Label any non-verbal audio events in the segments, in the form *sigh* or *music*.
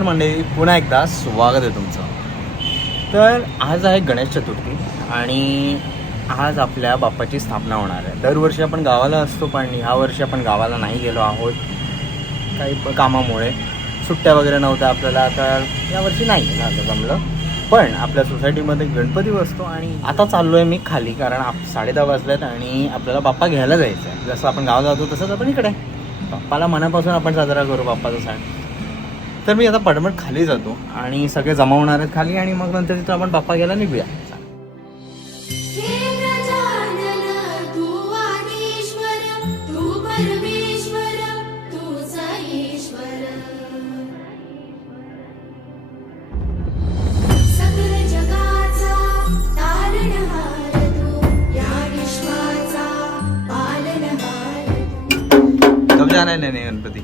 नमस्कार मंडळी पुन्हा एकदा स्वागत आहे तुमचं. तर आज आहे गणेश चतुर्थी आणि आज आपल्या बाप्पाची स्थापना होणार आहे. दरवर्षी आपण गावाला असतो पण ह्या वर्षी आपण गावाला नाही गेलो आहोत. काही कामामुळे. सुट्ट्या वगैरे नव्हत्या आपल्याला तर यावर्षी नाही झालं जमलं. पण आपल्या सोसायटीमध्ये गणपती बसतो आणि आता चाललो आहे मी खाली कारण आप साडे दहा वाजल्यात आणि आपल्याला बाप्पा घ्यायला जायचं आहे जसं आपण गावाला जातो तसंच आपण इकडे. बाप्पाला मनापासून आपण साजरा करू बाप्पाचा सण. तर मी आता पटपट खाली जातो आणि सगळे जमावणार आहेत खाली आणि मग नंतर तिथं आपण बाप्पा घ्यायला निघूया. हे है गणपती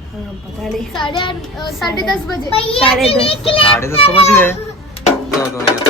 साढ़े दस बजे. साढ़े दस बज दो येतो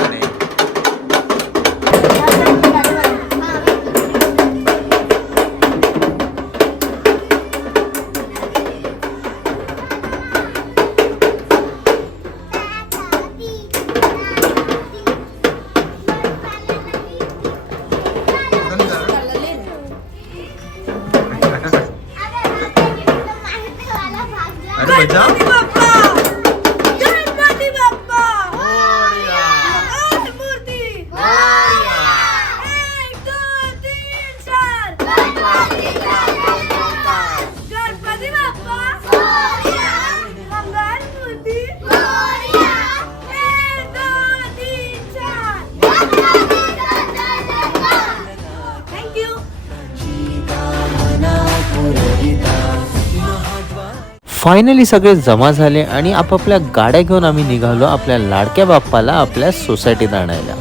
फायनली सगळे जमा झाले आणि आपापल्या गाड्या घेऊन आम्ही निघालो आपल्या लाडक्या बाप्पाला आपल्या सोसायटीत आणायला.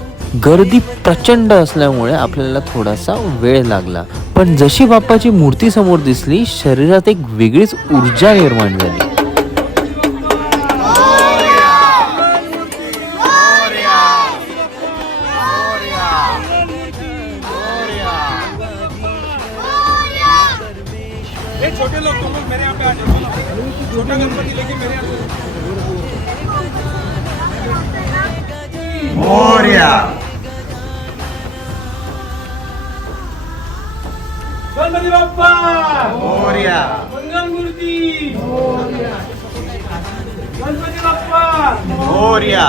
गर्दी प्रचंड असल्यामुळे आपल्याला थोडासा वेळ लागला. पण जशी बाप्पाची मूर्ती समोर दिसली शरीरात एक वेगळीच ऊर्जा निर्माण झाली. मोरया गणपति बाप्पा मोरया मंगल मूर्ति गणपति बाप्पा मोरया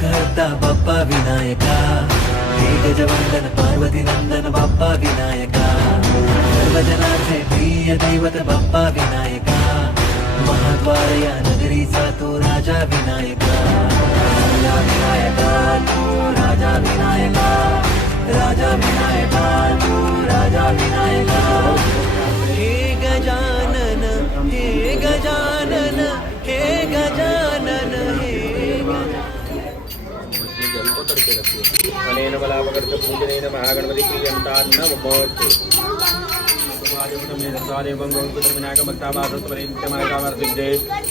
करता बाप्पा विनायका हे गजवंदन पार्वती नंदन बाप्पा विनायका सर्वजनाचे प्रिय दैवत बाप्पा विनायका महाद्वार या नगरीचा तो राजा विनायका राजा विनायका तू राजा विनायका राजा विनायका तू राजा विनायका हे गजानन हे गजानन हे गजानन हे अनेन बलापकर्त पूजनेन महागणपति प्रियन्तान्न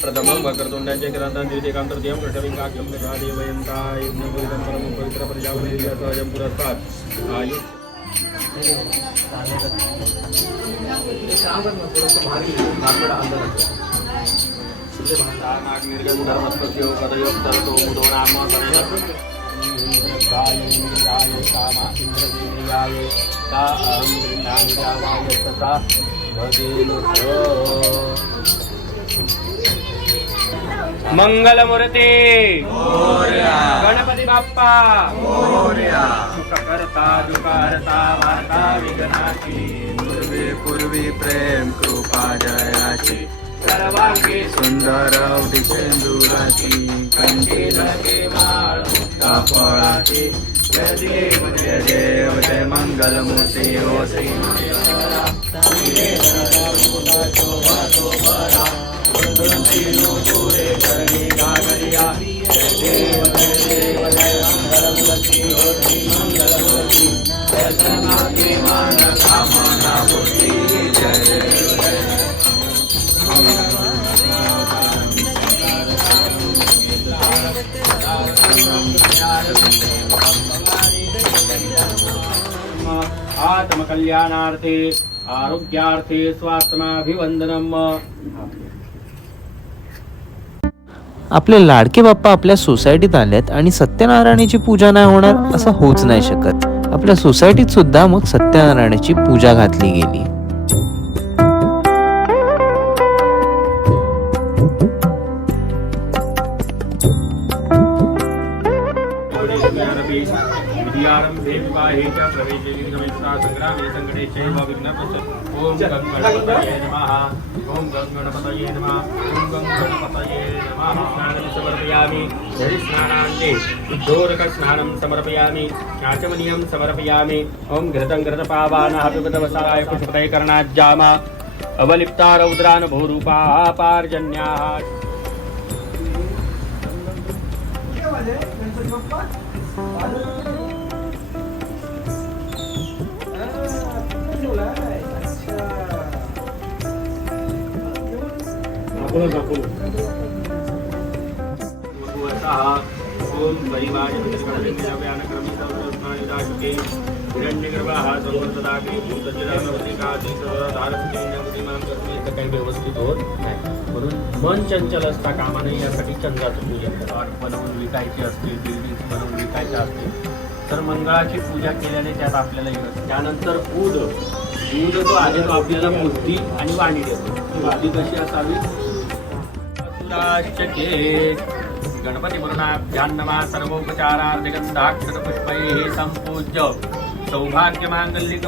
प्रथमं वक्रतुण्डाचे क्रान्तं द्वितीयं तृतीयं कृष्णविकाख्यं देवयन्ता परमं पवित्र पुरस्तात् आयु नाग्निर्गन्धर्मस्पत्यो कदयो मुदो नाम इंद्राय कामा इंद्रदेव्याय ता अहं गृह्णामि रामाय तथा भजेन मंगलमूर्ती गणपती बाप्पा। सुखकर्ता दुःखहर्ता वार्ता विघ्नाची पूर्वी पूर्वी प्रेम कृपा जयाची। सर्वांगी सुंदर दिशेंदुराची कंठी लगे माळ फळाची जय देव जय देव जय मंगलमूर्ती ओ श्री आत्मकल्याणार्थे आरोग्यार्थे स्वात्माभिवंदनम आपले लाडके बाप्पा आपल्या सोसायटीत आलेत आणि सत्यनारायणाची पूजा नाही होणार असं होच नाही शकत. आपल्या सोसायटीत सुद्धा मग सत्यनारायणाची पूजा घातली गेली. ॐ गणपतये नमः गणपतये नमः गणपतये नमः। स्नानं समर्पयामि स्नानान्ते शुद्धोदकस्नानं समर्पयामि चाचमनीयं समर्पयामि ॐ घृतं घृतपावानः पिबतवसाय पुष्पतये कर्णाज्जामा अवलिप्ता रौद्रान् भूरूपाः पार्जन्याः काही व्यवस्थित होत नाही म्हणून मन चंचल असता कामा नये यासाठी चंद्राचं पूजन प्लॉट बनवून विकायचे असतील बिल्डिंग बनवून विकायच्या असतील तर मंगळाची पूजा केल्याने त्यात आपल्याला येत त्यानंतर ऊद. ऊद जो आहे तो आपल्याला बुद्धी आणि वाणी देतो. बुद्धी कशी असावी? सुराचके गणपती म्हणून सर्वोपचारार्धगंधाक्षर सम्पूज्य संपूज्य सौभाग्य मांगल्यक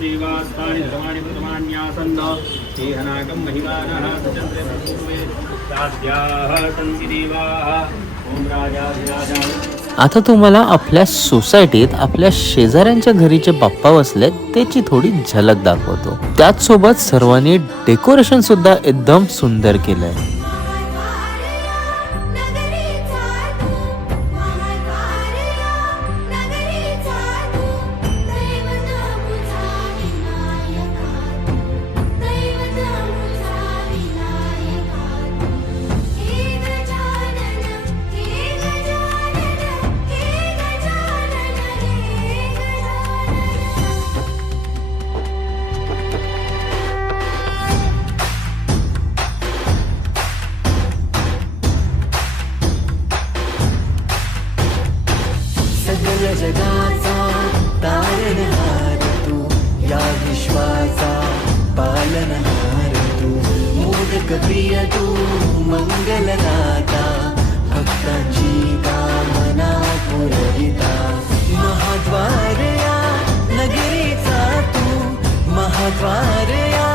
देवास्तानि तदेवास्तानि धर्माणि प्रथमान्यासन्न हेहनागं महिमानः सचन्द्रे प्रपूर्वे साध्याः सन्ति देवाः। ॐ राजाधिराजाय आता तुम्हाला आपल्या सोसायटीत आपल्या शेजाऱ्यांच्या घरी जे बाप्पा बसले त्याची थोडी झलक दाखवतो. त्याचसोबत सर्वांनी डेकोरेशन सुद्धा एकदम सुंदर केलंय. प्रिय तू मंगलदाता भक्तांची कामना पुरविता. महाद्वारया नगरीचा तू महाद्वारया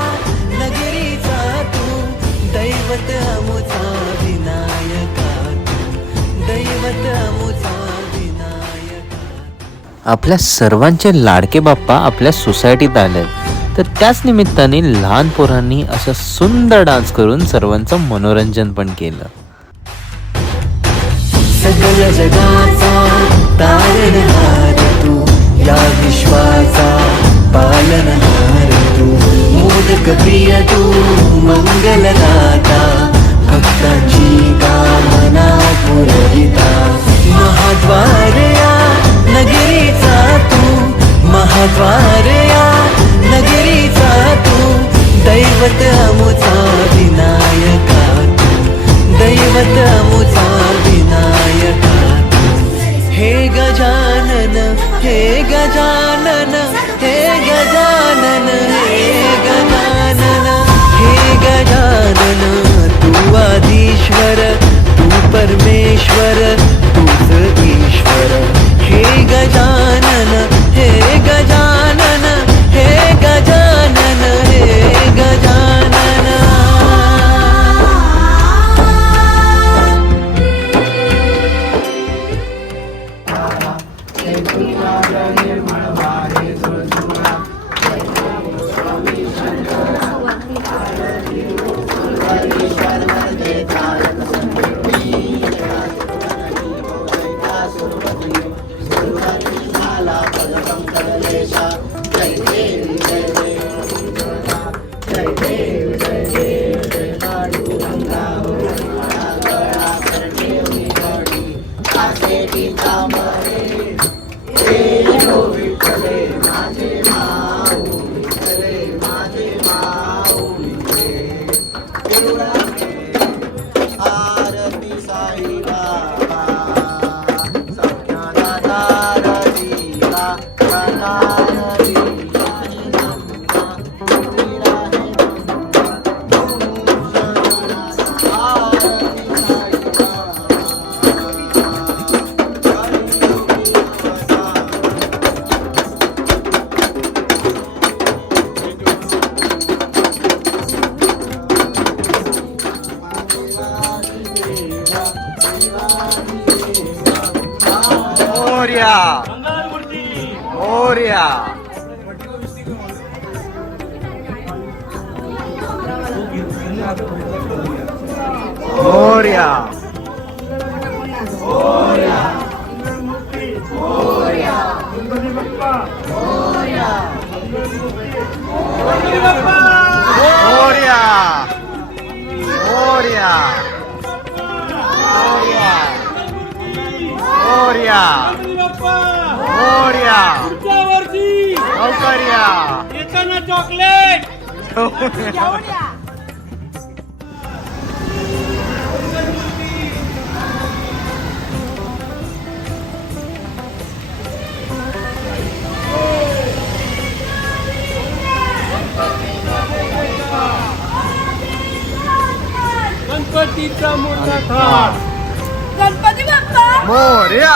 नगरीचा तू दैवत अमुचा विनायका तू दैवत अमुचा विनायका आपल्या सर्वांचे लाडके बाप्पा आपल्या सोसायटीत आले तर त्याच निमित्ताने लहान पोरांनी असं सुंदर डान्स करून सर्वांचं मनोरंजन पण केलं. महाद्वारया जगाचा तू महाद्वारया आमचा तू. दैवत आमचा विनायका तू. दैवत आमचा विनायका हे गजानन हे गजानन हे गजानन हे गजानन हे गजानन तू आधीश्वर तू परमेश्वर Gracias. मोर्या मोर्या मोर्या मोर्या मोर्या लवकर या. चॉकलेट *laughs* गणपतीचा मोठा थाट गणपती बाप्पा! मोर्या!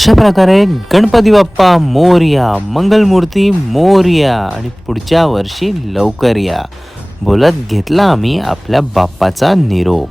अशा प्रकारे गणपती बाप्पा मोर्या मंगलमूर्ती मोर्या आणि पुढच्या वर्षी लवकर या. बोलत घेतला आम्ही आपल्या बाप्पाचा निरोप.